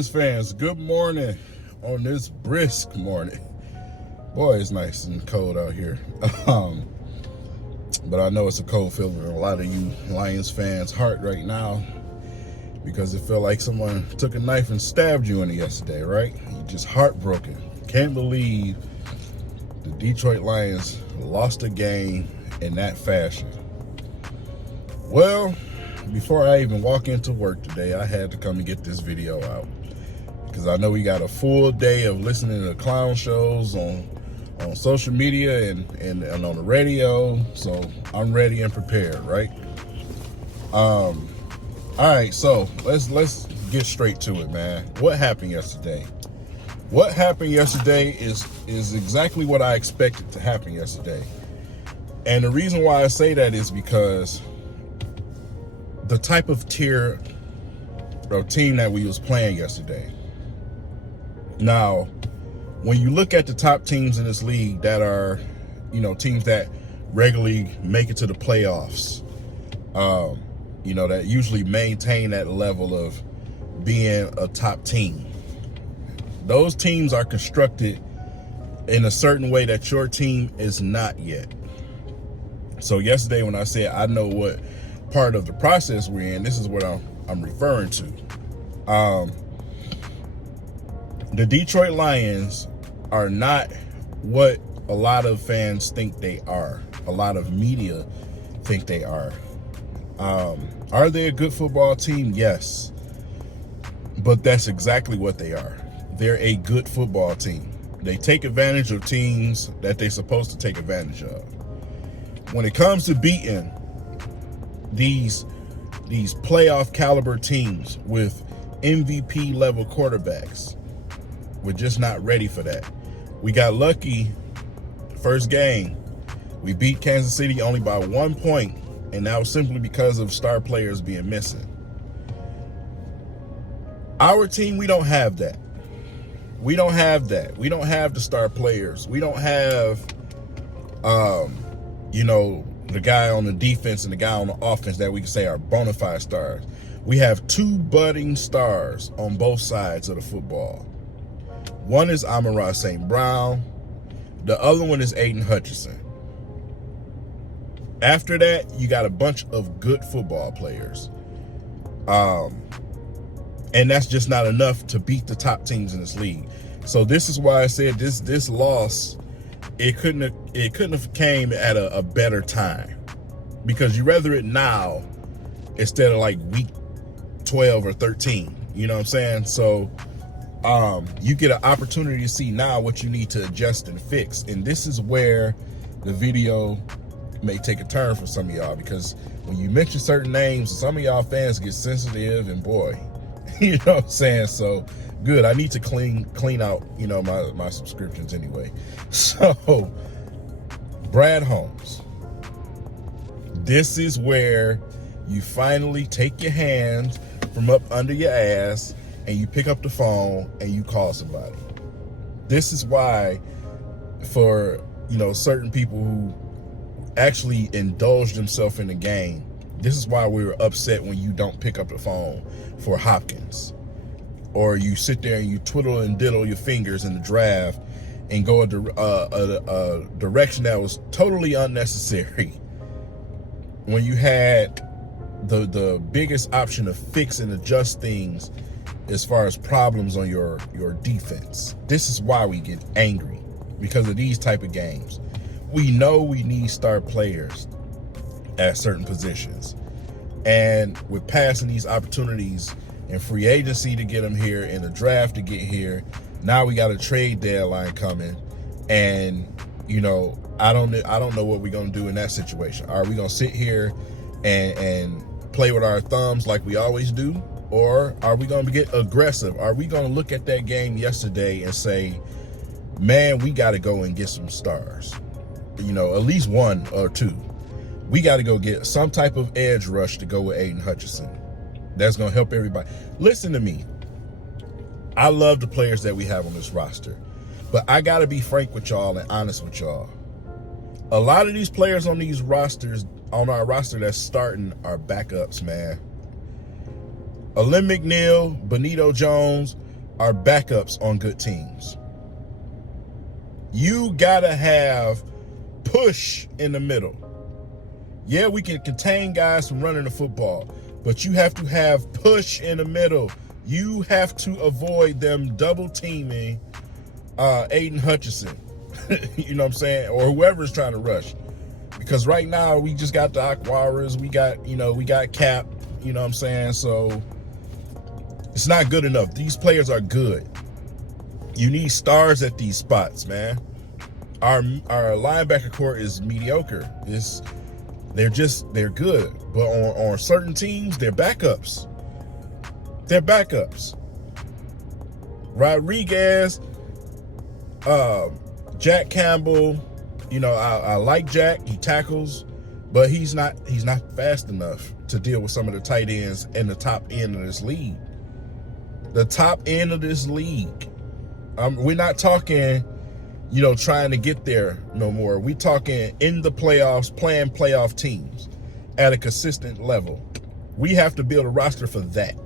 Lions fans, good morning on this brisk morning. Boy, it's nice and cold out here. But I know it's a cold feeling in a lot of you Lions fans' heart right now because it felt like someone took a knife and stabbed you in it yesterday, right? You're just heartbroken. Can't believe the Detroit Lions lost a game in that fashion. Well, before I even walk into work today, I had to come and get this video out because I know we got a full day of listening to clown shows on social media and on the radio, so I'm ready and prepared, right? All right, so let's get straight to it, man. What happened yesterday? What happened yesterday is exactly what I expected to happen yesterday. And the reason why I say that is because the type of tier of team that we was playing yesterday. Now, when you look at the top teams in this league that are, teams that regularly make it to the playoffs, that usually maintain that level of being a top team. Those teams are constructed in a certain way that your team is not yet. So yesterday when I said I know what part of the process we're in, this is what I'm referring to. The Detroit Lions are not what a lot of fans think they are. A lot of media think they are. Are they a good football team? Yes. But that's exactly what they are. They're a good football team. They take advantage of teams that they're supposed to take advantage of. When it comes to beating these playoff caliber teams with MVP level quarterbacks, we're just not ready for that. We got lucky first game. We beat Kansas City only by 1 point, and that was simply because of star players being missing. Our team, we don't have that. We don't have that. We don't have the star players. We don't have, the guy on the defense and the guy on the offense that we can say are bona fide stars. We have two budding stars on both sides of the football. One is Amon-Ra St. Brown. The other one is Aiden Hutchinson. After that, you got a bunch of good football players. And that's just not enough to beat the top teams in this league. So this is why I said this loss, it couldn't have came at a better time, because you rather it now instead of like week 12 or 13. You know what I'm saying? So you get an opportunity to see now what you need to adjust and fix. And this is where the video may take a turn for some of y'all, because when you mention certain names, some of y'all fans get sensitive, and boy, you know what I'm saying? So good. I need to clean out, my subscriptions anyway. So Brad Holmes, this is where you finally take your hands from up under your ass and you pick up the phone and you call somebody. This is why, for, certain people who actually indulge themselves in the game, this is why we were upset when you don't pick up the phone for Hopkins, or you sit there and you twiddle and diddle your fingers in the draft and go a direction that was totally unnecessary when you had the biggest option to fix and adjust things as far as problems on your defense. This is why we get angry, because of these type of games. We know we need star players at certain positions, and we're passing these opportunities in free agency to get them here, in the draft to get here. Now we got a trade deadline coming, and I don't know what we're gonna do in that situation. Are we gonna sit here and play with our thumbs like we always do, or are we gonna get aggressive? Are we gonna look at that game yesterday and say, man, we got to go and get some stars, at least one or two? We got to go get some type of edge rush to go with Aiden Hutchinson. That's going to help everybody. Listen to me. I love the players that we have on this roster, but I got to be frank with y'all and honest with y'all. A lot of these players on our roster that's starting are backups, man. Alim McNeil, Benito Jones, are backups on good teams. You gotta have push in the middle. Yeah, we can contain guys from running the football, but you have to have push in the middle. You have to avoid them double teaming Aiden Hutchinson. You know what I'm saying? Or whoever's trying to rush. Because right now we just got the Aquaras, we got Cap, you know what I'm saying? So it's not good enough. These players are good. You need stars at these spots, man. Our linebacker core is mediocre. They're good. But on certain teams, they're backups. They're backups. Rodriguez, Jack Campbell, I like Jack. He tackles, but he's not fast enough to deal with some of the tight ends and the top end of this league. The top end of this league. We're not talking, trying to get there no more. We're talking in the playoffs, playing playoff teams at a consistent level. We have to build a roster for that.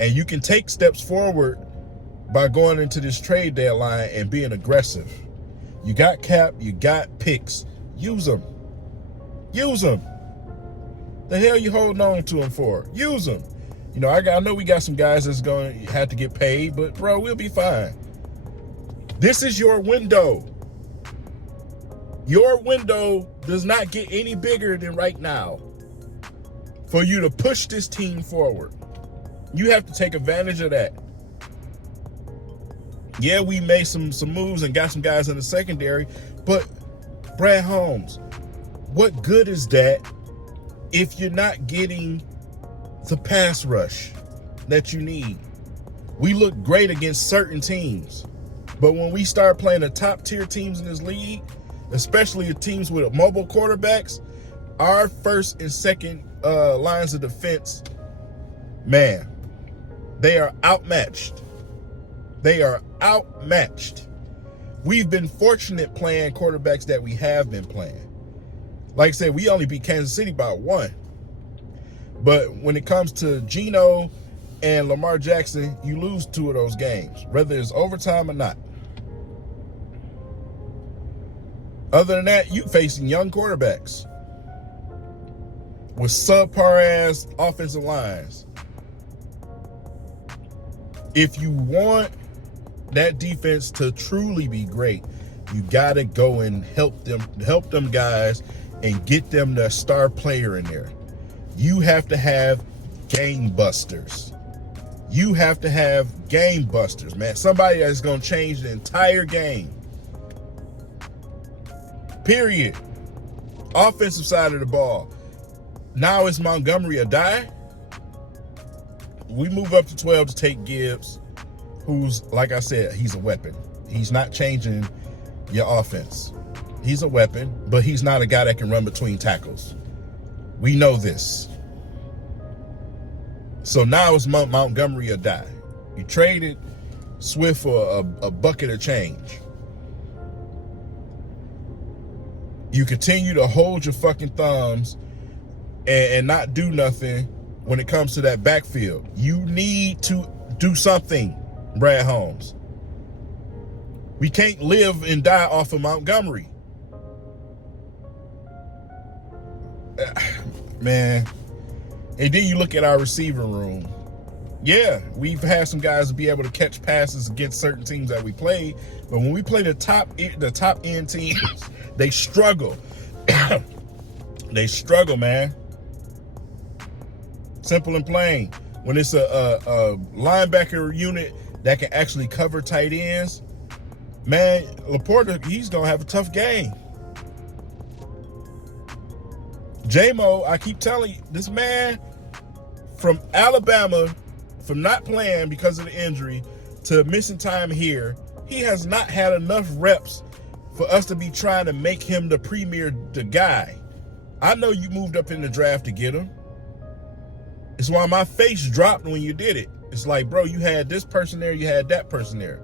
And you can take steps forward by going into this trade deadline and being aggressive. You got cap, you got picks. Use them. Use them. The hell you holding on to them for? Use them. I know we got some guys that's going to have to get paid, but bro, we'll be fine. This is your window. Your window does not get any bigger than right now for you to push this team forward. You have to take advantage of that. Yeah, we made some moves and got some guys in the secondary, but Brad Holmes, what good is that if you're not getting the pass rush that you need? We look great against certain teams, but when we start playing the top tier teams in this league, especially the teams with mobile quarterbacks, our first and second lines of defense, man, they are outmatched. They are outmatched. We've been fortunate playing quarterbacks that we have been playing. Like I said, we only beat Kansas City by 1. But when it comes to Geno and Lamar Jackson, you lose 2 of those games, whether it's overtime or not. Other than that, you facing young quarterbacks with subpar-ass offensive lines. If you want that defense to truly be great, you got to go and help them guys and get them the star player in there. You have to have game busters. You have to have game busters, man. Somebody that's going to change the entire game. Period. Offensive side of the ball. Now it's Montgomery or die. We move up to 12 to take Gibbs, who's, like I said, he's a weapon. He's not changing your offense. He's a weapon, but he's not a guy that can run between tackles. We know this. So now it's Montgomery or die. You traded Swift for a bucket of change. You continue to hold your fucking thumbs and not do nothing when it comes to that backfield. You need to do something, Brad Holmes. We can't live and die off of Montgomery. Man. And then you look at our receiver room. Yeah, we've had some guys be able to catch passes against certain teams that we play, but when we play the top end teams, they struggle. They struggle, man. Simple and plain. When it's a linebacker unit that can actually cover tight ends, man, Laporta, he's gonna have a tough game. J-Mo, I keep telling you, this man from Alabama, from not playing because of the injury to missing time here, he has not had enough reps for us to be trying to make him the guy. I know you moved up in the draft to get him. It's why my face dropped when you did it. It's like, bro, you had this person there, you had that person there.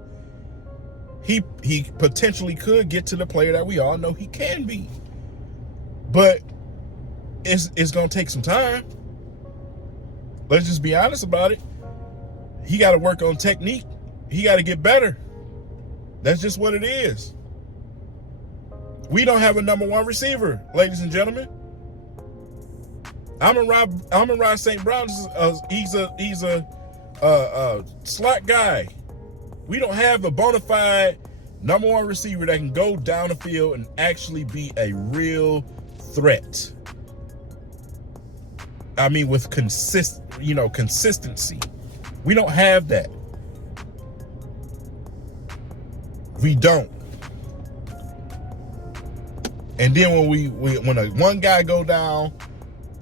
He potentially could get to the player that we all know he can be. But it's going to take some time. Let's just be honest about it. He got to work on technique. he got to get better. That's just what it is. We don't have a number one receiver, ladies and gentlemen. Amon-Ra St. Brown, he's a slot guy. We don't have a bona fide number one receiver that can go down the field and actually be a real threat. I mean, with consistency. We don't have that. We don't. And then when one guy go down,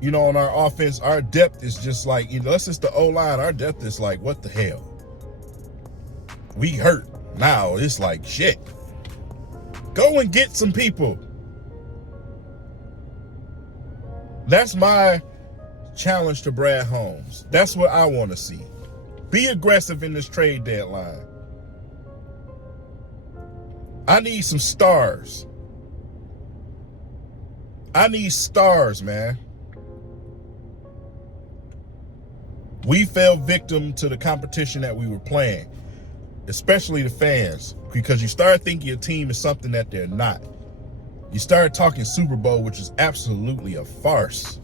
on our offense, our depth is just like, unless it's the O-line, our depth is like, what the hell? We hurt. Now it's like, shit. Go and get some people. That's my challenge to Brad Holmes. That's what I want to see. Be aggressive in this trade deadline. I need some stars. I need stars, man. We fell victim to the competition that we were playing, especially the fans, because you start thinking your team is something that they're not. You start talking Super Bowl, which is absolutely a farce.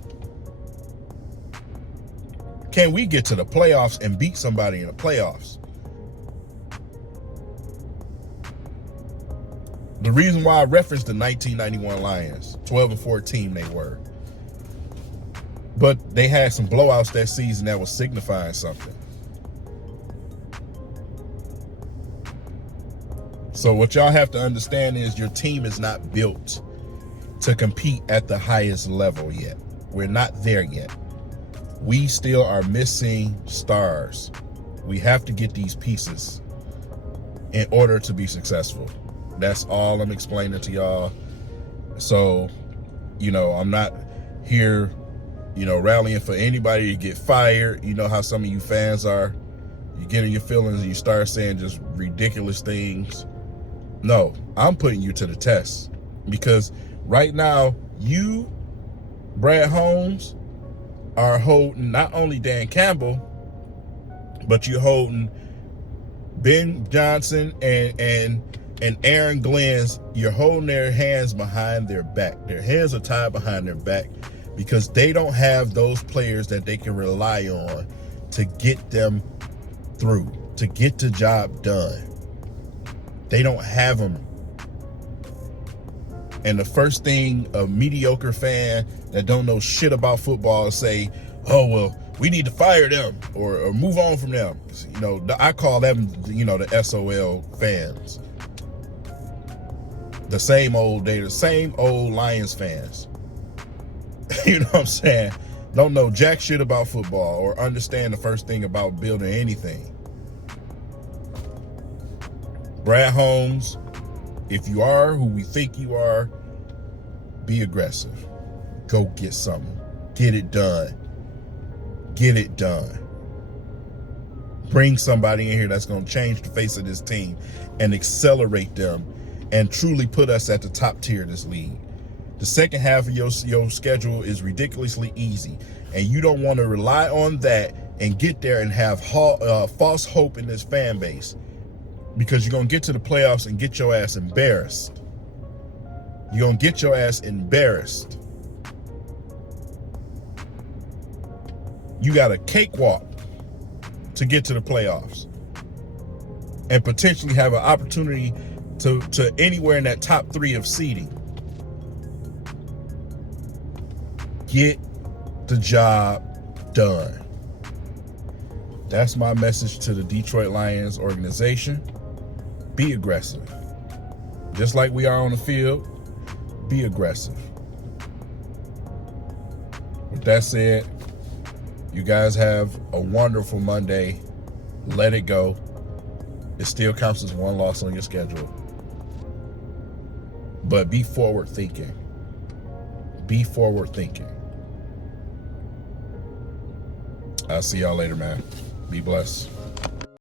Can we get to the playoffs and beat somebody in the playoffs? The reason why I referenced the 1991 Lions, 12-14 they were. But they had some blowouts that season that was signifying something. So what y'all have to understand is your team is not built to compete at the highest level yet. We're not there yet. We still are missing stars. We have to get these pieces in order to be successful. That's all I'm explaining to y'all. So, I'm not here, rallying for anybody to get fired. You know how some of you fans are. You get in your feelings and you start saying just ridiculous things. No, I'm putting you to the test. Because right now, you, Brad Holmes, are holding not only Dan Campbell, but you're holding Ben Johnson and Aaron Glenn's. You're holding their hands behind their back. Their hands are tied behind their back because they don't have those players that they can rely on to get them through, to get the job done. They don't have them. And the first thing a mediocre fan that don't know shit about football say, oh, well, we need to fire them or move on from them. I call them, the SOL fans. The same old Lions fans. You know what I'm saying? Don't know jack shit about football or understand the first thing about building anything. Brad Holmes, if you are who we think you are, be aggressive. Go get something. Get it done. Get it done. Bring somebody in here that's going to change the face of this team and accelerate them and truly put us at the top tier of this league. The second half of your schedule is ridiculously easy, and you don't want to rely on that and get there and have false hope in this fan base, because you're going to get to the playoffs and get your ass embarrassed. You're going to get your ass embarrassed. You got a cakewalk to get to the playoffs and potentially have an opportunity to anywhere in that top 3 of seeding. Get the job done. That's my message to the Detroit Lions organization. Be aggressive. Just like we are on the field, be aggressive. With that said, you guys have a wonderful Monday. Let it go. It still counts as one loss on your schedule. But be forward thinking. Be forward thinking. I'll see y'all later, man. Be blessed.